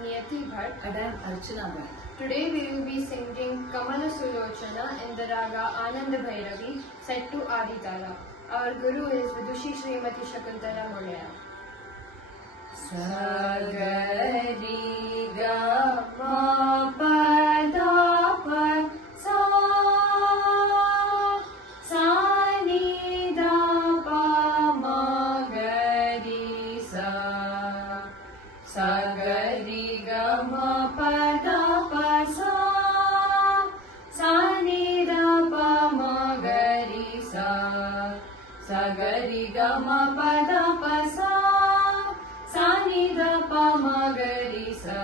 Niyati Bhatt. And I am Archana Bhatt. Today we will be singing Kamala Sulochana in the raga Anand Bhairavi set to Aditala. Our guru is Vidushi Srimati Shakuntala Molaya. Sagari ga ma pa da pa sa sa ni da pa ma ga ri sa sagari ga ma pa da pa sa sa ni da pa ma ga ri sa sagari ga ma pa da pa sa sa ni da pa ma ga ri sa